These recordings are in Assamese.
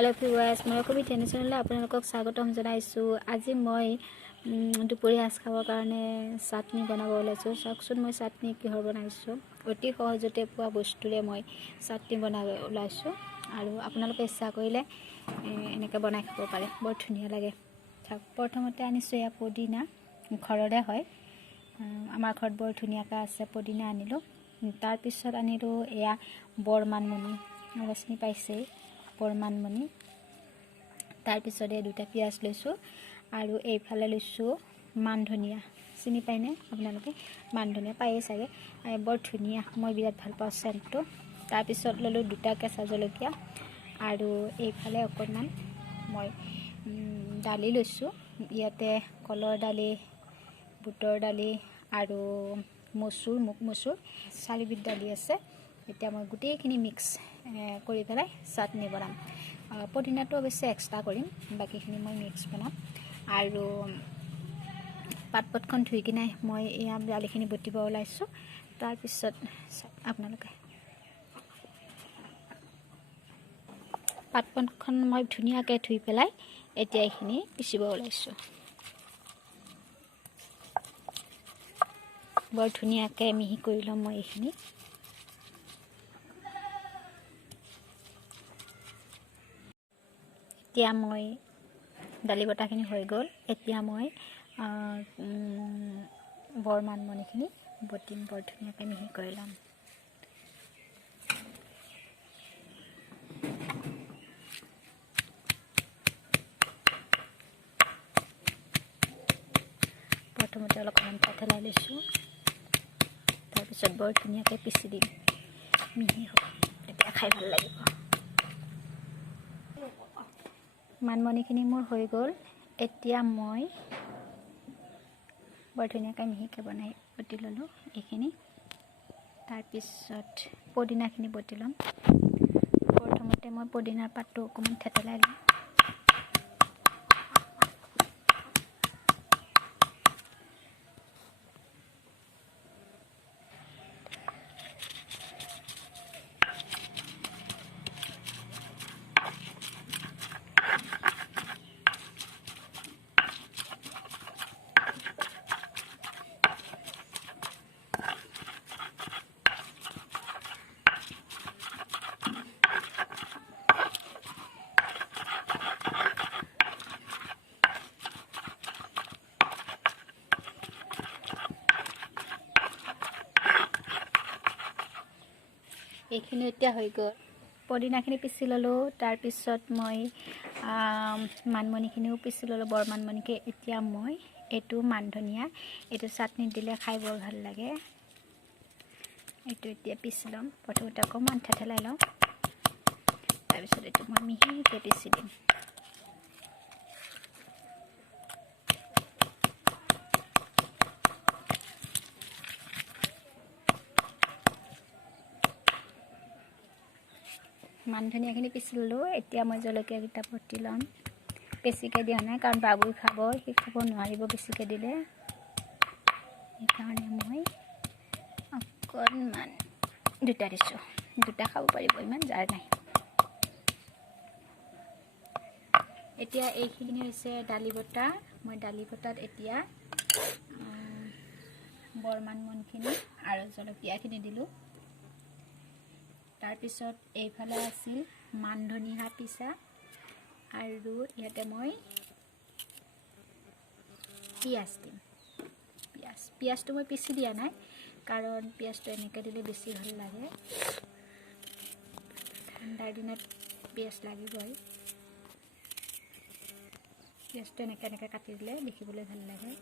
हेलो ভিউৱাৰ্ছ মই কবি টেনচনলৈ আপোনালোকক স্বাগতম জনাইছো। আজি মই দুপৰীয়া আজ খাবৰ কাৰণে চাটনি বনাব ওলাইছো। চাওকচোন মই চাটনি কিহৰ বনাইছো। অতি সহজতে পোৱা বস্তুৰে মই চাটনি বনাব ওলাইছো আৰু আপোনালোকে ইচ্ছা কৰিলে এনেকৈ বনাই খাব পাৰে। বৰ ধুনীয়া লাগে। চাওক প্ৰথমতে আনিছো এয়া পদিনা, ঘৰৰে হয়, আমাৰ ঘৰত বৰ ধুনীয়াকৈ আছে। পদিনা আনিলো, তাৰ পিছত আনিলো এয়া বৰমানমুনি, চিনি পাইছে বৰমানমুনি। তাৰ পিছতে দুটা পিয়াজ লৈছো আৰু এইফালে লৈছো মান ধনিয়া, চিনি পাইনে আপোনালোকে? মান ধনিয়া পায়ে চাগে, বৰ ধুনীয়া, মই বিৰাট ভাল পাওঁ চেণ্টটো। তাৰ পিছত ললো দুটা কেঁচা জলকীয়া আৰু এইফালে অকণমান মই দালি লৈছো। ইয়াতে কলৰ দালি, বুটৰ দালি আৰু মচুৰ, মুগ মচুৰ, 4 বিধ দালি আছে। এতিয়া মই গোটেইখিনি মিক্স কৰি পেলাই চাটনি বনাম। পদিনাটো অৱশ্যে এক্সট্ৰা কৰিম, বাকীখিনি মই মিক্স বনাম। আৰু পাতপতখন ধুই কিনে মই এয়া দালিখিনি বটিব ওলাইছোঁ। তাৰপিছত আপোনালোকে পাতপতখন মই ধুনীয়াকৈ ধুই পেলাই এতিয়া এইখিনি পিচিব ওলাইছোঁ। বৰ ধুনীয়াকৈ মিহি কৰি ল'ম মই এইখিনি। এতিয়া মই দালি বটাখিনি হৈ গ'ল। এতিয়া মই বৰমানমুনিখিনি বটিম, বৰ ধুনীয়াকৈ মিহি কৰি ল'ম। প্ৰথমতে অলপমান থেতেলাই লৈছোঁ, তাৰপিছত বৰ ধুনীয়াকৈ পিচি দিম, মিহি হ'ব, তেতিয়া খাই ভাল লাগিব। মানমুনিখিনি মোৰ হৈ গ'ল। এতিয়া মই বৰ ধুনীয়াকৈ মিহিকৈ বনাই বটি ল'লোঁ এইখিনি। তাৰপিছত পদিনাখিনি বটি ল'ম। প্ৰথমতে মই পদিনাৰ পাতটো অকণমান থেতেলাই ল'ম। এইখিনি এতিয়া হৈ গ'ল। পদিনাখিনি পিচি ল'লোঁ, তাৰপিছত মই মানমুনিখিনিও পিচি ল'লোঁ, বৰমানমুনিকে। এতিয়া মই এইটো মান ধনিয়া, এইটো চাটনিত দিলে খাই বৰ ভাল লাগে। এইটো এতিয়া পিচি ল'ম। প্ৰথমতে অকণমান থেতেলাই লওঁ, তাৰপিছত এইটো মই মিহিকৈ পিচি দিম। মান ধনিয়াখিনি পিচি ল'লোঁ। এতিয়া মই জলকীয়াকেইটা বটি ল'ম। বেছিকৈ দিয়া নাই, কাৰণ বাবুই খাব, সি খাব নোৱাৰিব বেছিকৈ দিলে। সেইকাৰণে মই অকণমান দুটা দিছোঁ, দুটা খাব পাৰিব, ইমান জাৰ নাই। এতিয়া এইখিনি হৈছে দালি বটা। মই দালি বটাত এতিয়া বৰমানমুনিখিনি আৰু জলকীয়াখিনি দিলোঁ। তাৰপিছত এইফালে আছিল মান ধনিয়া পিচা, আৰু ইয়াতে মই পিঁয়াজ দিম। পিঁয়াজটো মই পিচি দিয়া নাই, কাৰণ পিঁয়াজটো এনেকৈ দিলে বেছি ভাল লাগে। ঠাণ্ডাৰ দিনত পিঁয়াজ লাগিবই। পিঁয়াজটো এনেকৈ কাটি দিলে দেখিবলৈ ভাল লাগে।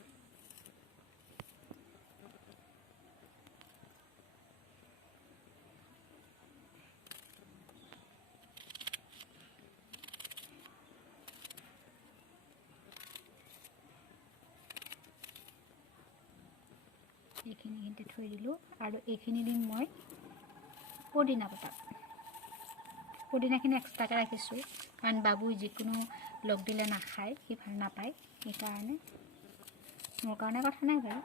এইখিনিতে থৈ দিলোঁ, আৰু এইখিনি দিম মই পদিনা বটা। পদিনাখিনি এক্সট্ৰাকৈ ৰাখিছোঁ, কাৰণ বাবুই যিকোনো লগ দিলে নাখায়, সি ভাল নাপায়। সেইকাৰণে মোৰ কাৰণে কথা নাই বাৰু।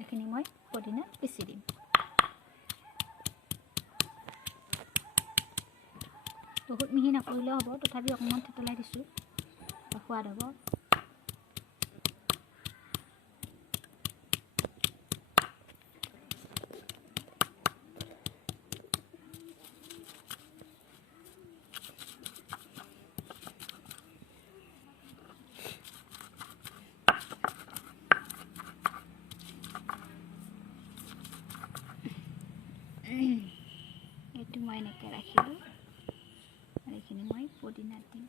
এইখিনি মই পদিনা পিচি দিম। বহুত মিহি নকৰিলেও হ'ব, তথাপি অকণমান থেতেলাই দিছোঁ, সোৱাদ হ'ব। এইটো মই এনেকৈ ৰাখিলোঁ আৰু এইখিনি মই পদিনা দিম।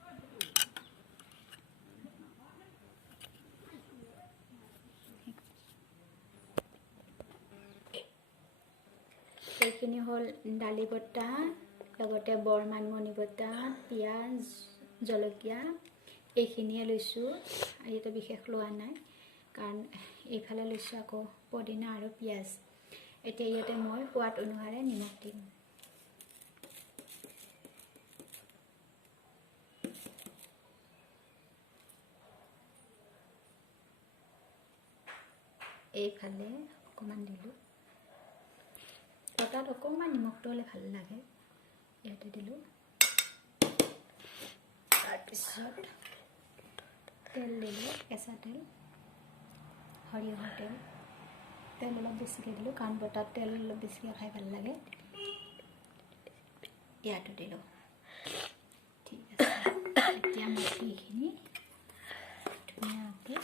এইখিনি হ'ল দালি বটা, লগতে বৰ মানিমুনি বটা, পিঁয়াজ, জলকীয়া এইখিনিয়ে লৈছোঁ। আৰু ইয়াতে বিশেষ লোৱা নাই, কাৰণ এইফালে লৈছোঁ আকৌ পদিনা আৰু পিঁয়াজ। এতিয়া ইয়াতে মই সোৱাদ অনুসাৰে নিমখ দিম। এইফালে অকণমান দিলোঁ, তাত অকণমান নিমখটো হ'লে ভাল লাগে, ইয়াতে দিলোঁ। তাৰপিছত তেল দিলোঁ, কেঁচা তেল, সৰিয়হৰ তেল। তেল অলপ বেছিকৈ দিলোঁ, কাৰণ বটাত তেল অলপ বেছিকৈ খাই ভাল লাগে। ইয়াতো দিলোঁ। ঠিক আছে, এতিয়া মই এইখিনি ধুনীয়াকৈ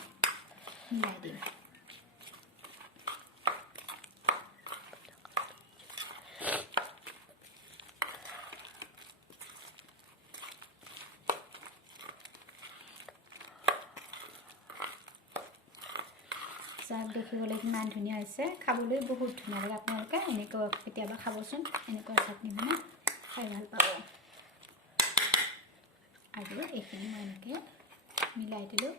মিলাই দিম। চাহ দেখিবলৈ কিমান ধুনীয়া হৈছে, খাবলৈ বহুত ধুনীয়া লাগে। আপোনালোকে এনেকৈ কেতিয়াবা খাবচোন, এনেকুৱা চাটনি বনাই খাই ভাল পাব। আৰু এইখিনি মই এনেকৈ মিলাই দিলোঁ।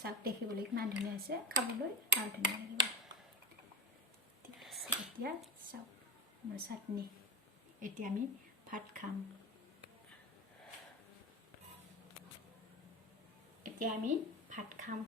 চাহ দেখিবলৈ কিমান ধুনীয়া হৈছে, খাবলৈ আৰু ধুনীয়া লাগিব। ঠিক আছে, এতিয়া চাওক মোৰ চাটনি। এতিয়া আমি ভাত খাম। এতিয়া আমি ভাত খাম।